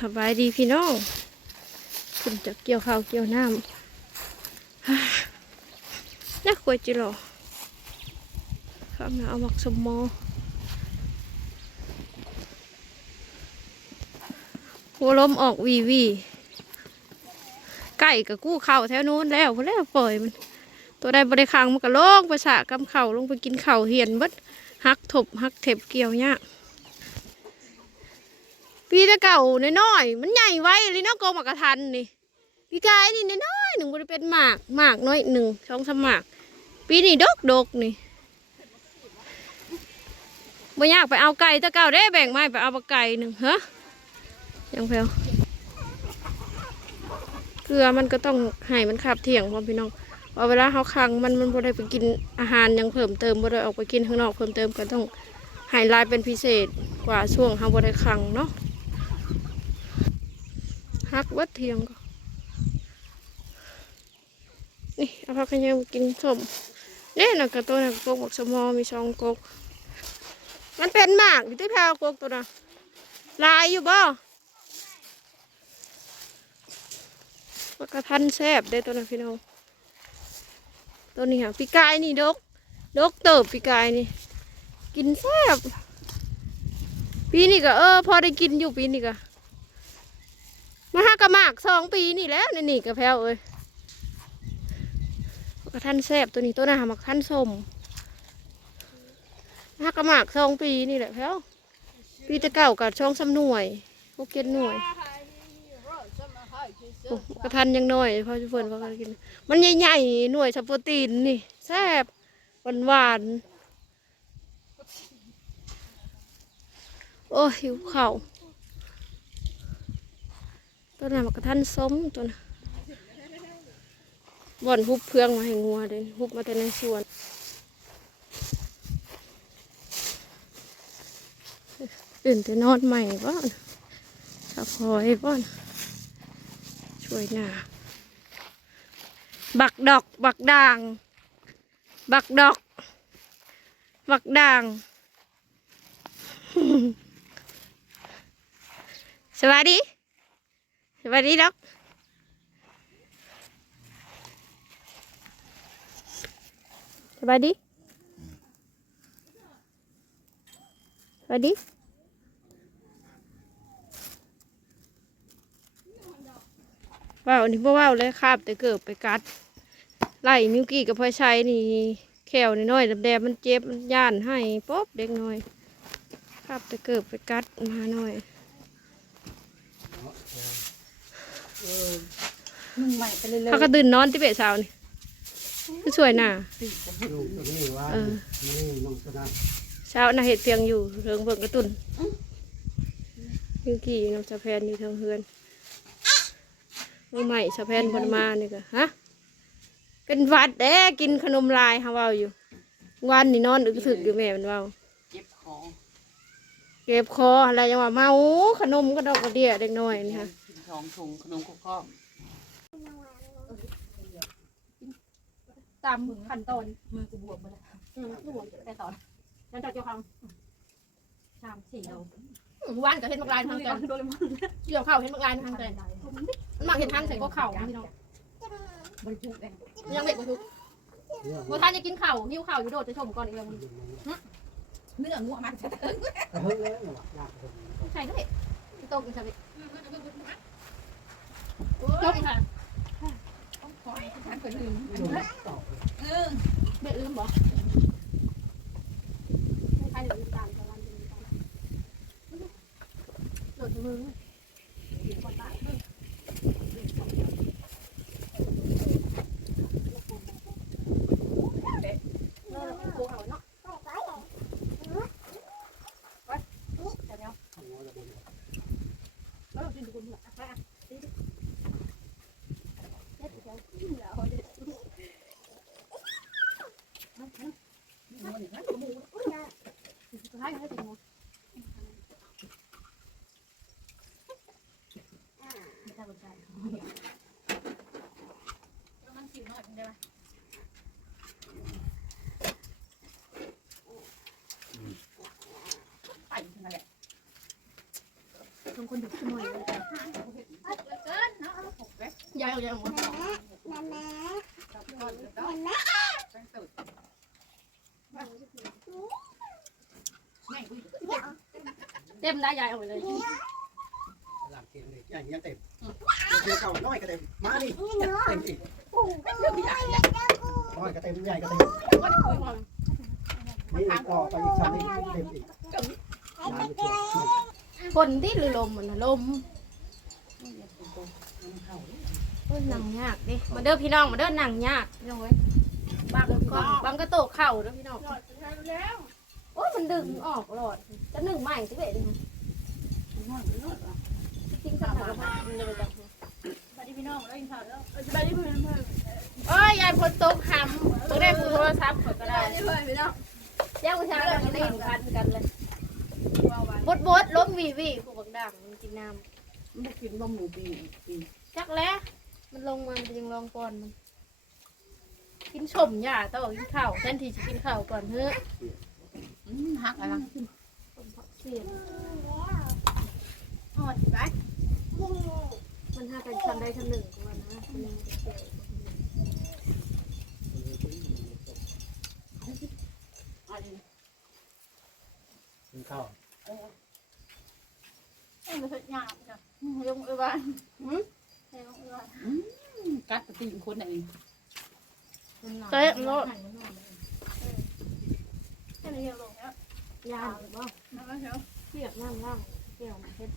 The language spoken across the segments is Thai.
สบายดีพี่น้องขึ้นจากเกี่ยวข้าวเกี่ยวน้ำน่ากลัวจิหรอข้ามมาเอาหมักสมโมหัวลมออกวีวี ไก่กับกู้เข่าแถวนู้นแล้วพอแล้วปล่อยมัน ตัวใดบริคังมันก็ลงไปสระกำเข่าลงไปกินเข่าเหียนบิดหักถบหักเถบเกี่ยวเนี่ย ปีตะเก่าน้อยๆมันใหญ่ไว้เลยเนาะโกงหมากกระทันนี่ปีกายนี่น้อยๆหนึ่งบริเป็นหมากหมากน้อยหนึ่งช่องสมากปีนี้ดกดกนี่บ่อยากไปเอาไก่ตะเก่าได้แบ่งไม้ไปเอาปลาไก่หนึ่งฮะยังเพลเกลือมันก็ต้องให้มันขับเที่ยงพร้อพี่น้องเอาเวลาเขาคังมันมันบ่ได้ไปกินอาหารยังเพิ่มเติมบ่ได้ออกไปกินข้างนอกเพิ่มเติมก็ต้องไฮไลท์เป็นพิเศษกว่าช่วงเขาบ่ได้คังเนาะ ฮักวัดเทียงก็นี่เอาพักกันยังกินสมเนี่ยนะกระตัวนะกกบักสมอมีสองกก มันเป็นหมากอยู่ที่แพรกกตัวน่ะลายอยู่บ่มันกระทันแซบได้ตัวน่ะพี่น้องตัวนี้ค่ะปีกายนี่ดกดกเติบปีกายนี่ กินแซบปีนี้ก็เออพอได้กินอยู่ปีนี้ก็ มาหากระหมากสองปีนี่แล้วนี่นี่กระแพวเอ้ยกระทันแซบตัวนี้ตัวน่ะหามักทันสมมาหากระหมากสองปีนี่แหละแพวปีแตะเก่ากับช่องซ้ำหน่วยพวกเก็ดหน่วยกระทันยังน้อยพอจะเฟินพอกันกิน มันใหญ่ๆหน่วยสโปรตีนนี่แซ่บหวานหวานโอ้ยหิวเข่าว ตัวนั้นกระทันส้มตัวนะบ่อนฮุบเพื่องมาให้งัวเลยฮุบมาแต่ในสวนตื่นแต่นอนใหม่บ้านสะพอยบ้านช่วยหนาบักดอก บักด่าง บักดอก บักด่าง สวัสดี สวัสดีดอกสวัสดีสวัสดีว้าวนี่บ่ว้าวเลยคาบแต่เกิดไปกัดไล่มิวกี้กับพ่อชัยนี่แขวนน่อยแดงๆมันเจ็บมันย่านให้ป๊อบเด็กน่อยคาบแต่เกิดไปกัดมาหน่อย นุ่งใหม่ไปเลยเลยเขาก็ตื่นนอนที่เบะเช้านี่คือสวยน่ะลูกตัวนี้ว่าเออมันนี่น้องสนับเช้าน่ะเห็ดเพียงอยู่เริงเบิ่งกระตุนมิวกี้น้ำสะแพนอยู่ทางเฮือนเมื่อใหม่สะแพนเพนมานี่ก็ฮะเป็นหวัดเด้กินขนมลายเฮาเว้าอยู่ วันนี่นอนอึกถึกอยู่แม่มันเว้าเจ็บคอเก็บคออะไรยังว่าเมาขนมก็ดอกกระเดียเด็กน้อยนี่ค่ะกิน สองถุงขนมคุกข้อมตามขั้นตอนมือกูบวมไปแล้วอืมคือผมแต่ตอนหลังจากเจ้าคำสามสี่เราวันก็เห็นมักลายทางกันเกี่ยวข้าวเห็นมักลายทางกันมันมักเห็นทางใส่ก็เข่าพี่น้องบริจุกเองยังเด็กบ่ทุกบ่ทานจะกินข้าวหิวข้าวอยู่โดดจะชมก่อนอีกแล้วมึงเนื้องัวมันจะกระเฮ้ยแล้วอยากเห็นใช่ก็เด็กโตกินซะเด็กจบค่ะ คอยทานคนอื่น ลูกตอบ เออเบ็ดลืมบ่ใครเดี๋ยวตามตะวันโดดมือ ไปนั่นแหละต้องคนดึกขึ้นหน่อยเกินเนาะหกเว้ยยายเอายายเอาจับก่อนเนาะแป้งตื่นแม่อุ้ย เต็มได้ยายเอาไปเลยหลังกินเลยอย่างเงี้ยเต็มเดี๋ยวเก่าน้อยก็เต็ม มาดิเต็มอีกเรื่องใหญ่เลยน้อยก็เต็มใหญ่ก็เต็มก็ได้คุยมานี่อีกต่อไปอีกชั้นนึงเต็มอีกน้ำเกี่ยวฝนที่หรือลมมันน่ะลมโอ้ยหนังยากดิมาเด้อพี่น้องมาเด้อหนังยากพี่น้องเว้ยบางก่อนบางกระโตกเข่าเด้อพี่น้องแล้วโอ้ยมันดึงออกหลอดจะหนึ่งใหม่สิเบ็ดดิฮะจริงๆสั่งมามันเลยแบบสวัสดีพี่น้องแล้วกินข้าวแล้วสบายดีเพื่อนเพื่อนเอ้ยยายพนตกหำตัวแรกคือโทรศัพท์ขอยก็ได้ได้เลยพี่น้องเจ้าผู้ชายเราไม่ได้อยู่กันกันเลยบดบดล้มวีวีผู้บังดังมันกินน้ไม่กินนมหมูปีปีำจักแล้วมันลงมามันยังลองก่อนมันกินชมย่าต้องกินข้าวแทนที่จะกินข้าวก่อนเฮ้ ยหักอะไรผมพักเสียงอ่อนไปมันห้ากันชั้นได้ชั้นหนึ่งกว่านะมันยังจะเสียอ่อนกินข้าวมันจะหยาบจ้ะยงเอ้ยบ้านยงเอ้ยบ้านกัดตีนคนไหนเต๊ะโลด แค่นี้ลงแล้ว ยาหรือเปล่าเชียวเียบนั่งล่งเกี่ยวมาเฮ็ด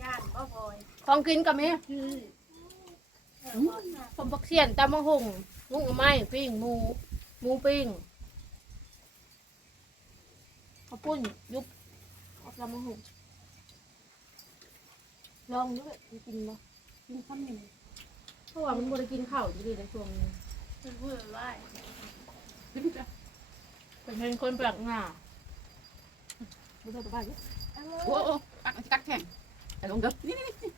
ย่านก็พอยของกินกับแม่คือผมปักเสียนตำมะฮุ่งมุ้งอไม้ปิ้งหมูหมูปิ้งข้าวปุ้นยุบเอาตำมะฮุ่งลองด้วยกินบ่กินข้าวหนึ่งเพราะว่ามันบ่ได้กินข้าวอยู่ดีในช่วงนี้คือพูดว่าขึ้นจ้ะ เป็นคนแปลกหน้าไม่ต้องไปโอ้โอ้ปักกัดแข่งแต่ลงเด้อนี่นี่นี่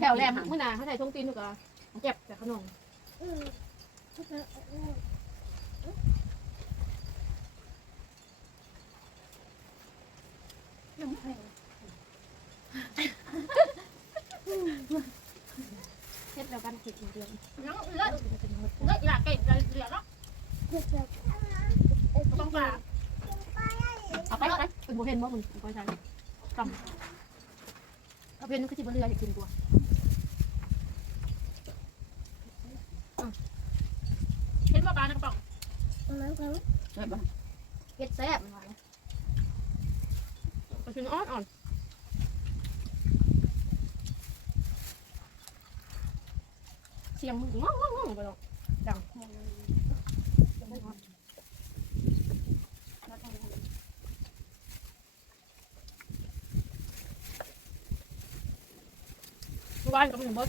แถวแรมเมื่อหนาเขาใส่ช่องตีนถูกอะเจ็บจากขนมยังไม่เฮ็ดแล้วกันเฮ็ดเดือนยังเลิกเลิก ต้องปลาเอาไปเอาไปเป็นโบเห็นบ่มึงไปใช้กำเอาเพนก็สิบเรืออยากกินตัวเห็นว่าปลาในกระป๋องใช่ปะเฮ็ดแซ่บมันว่านะก็คืออ่อนอ่อนเสียงมึงง้องง้องง้องไปหรอกดัง เมื่อวานก็เป็นบด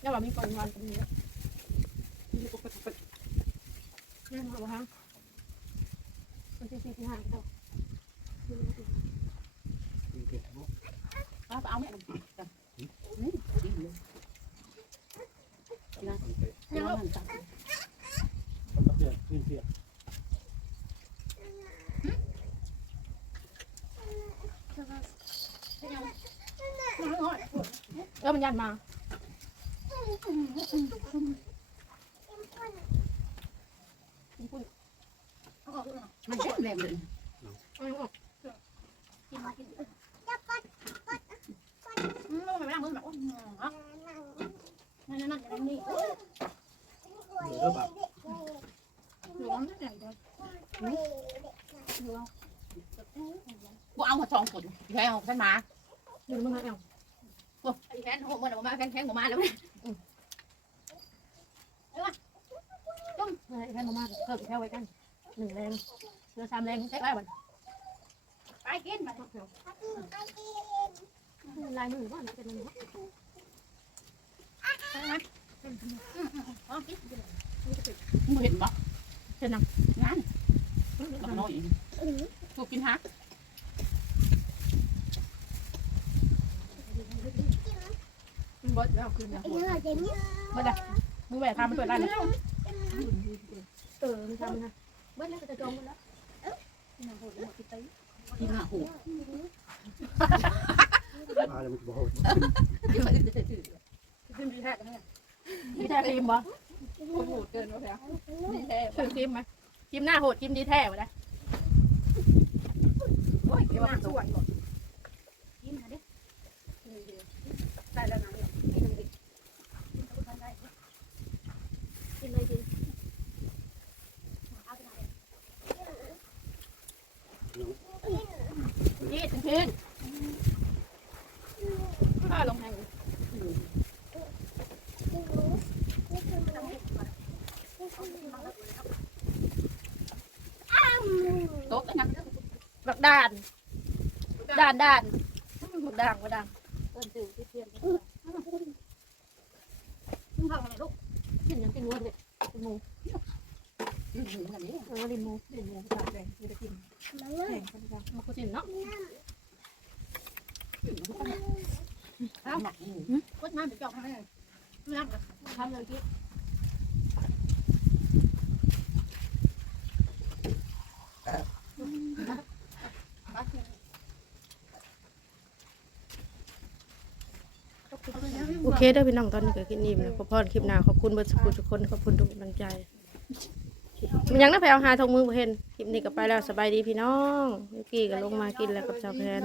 เนี่ยว่ามีก่อนวันก็มีแล้วเนี่ยมาบ่ฮะค นที่สี่ที่ห้าก็กินเผ็ดเนาะปลาเอาไหมจ้ะนี่ดีเลยมันเผ็ดยังมันจ้ะมันก็เผ็ดกินเผ็ดเออมันยันมากินปุ้ยมันเจ็บแรงเลยเอาออกกินมากินอืมไม่นั่งมือแบบว่าอ๋อนั่นนั่นนั่นนี่เนื้อแบบหลวงนั่นไหนเลยกูเอาหัวทองฝนแค่เอาฉันมาอยู่มึงเอา โอ้ยแฟนโหมันออก มาแฟนแฟนออกมาแล้วต้มให้แค่มามาเพิ่มแค่ไว้กันหนึ่งแรงเรือสามแรงแค่ไรวันไปกินมาลายมือว่าจะเป็นยังไงอ๋อกินมึงเห็นปะเช่นนังงานต้องน้อยถูกกินฮะ มันบดแล้วคืนแล้วบดละมือแหวกทำมันเปิดร้านเลยเออมันทำนะบดแล้วก็จะจมหมดแล้วกินหาหูมาแล้วมันจะบ่โหดขึ้นดีแท้กันเนี่ยดีแท้ครีมบ่โหดเกินวะแพ้ดีแท้ชื่อครีมไหมครีมหน้าโหดครีมดีแท้วะนะโอ้ยครีมหน้าสวยบ่ครีมหาดิได้แล้วนะเนี่ยกินเลยกินเลยกินเอาไปไหน นี่ถึงพื้นข้าลงแหงโต๊ะกันนะแบบด่านด่านด่านแบบด่างว่าด่างเติมตื่นที่เทียมมึงทำอะไรลูกกินยังกินวัวเลยกินหมูกินหมูแบบนี้เออกินหมูกินหมูตากแดงกินกินแดงกันจ้ะ มาคุยเนาะเอ้าพูดมาเดี๋ยวจอกให้เรื่องทำเลยพี่โอเคเด้พี่น้องตอนนี้ก็กินอิ่มแล้วขอพรคลิปหน้าขอบคุณเบิร์สกูทุกคนขอบคุณทุกกำลังใจมันยังน่าไปเอาหาทงมือบ่เห็น ลิปนี้ก็ไปแล้วสบายดีพี่น้องเมื่อกี้ก็ลงมากินแล้วกับชาวแพน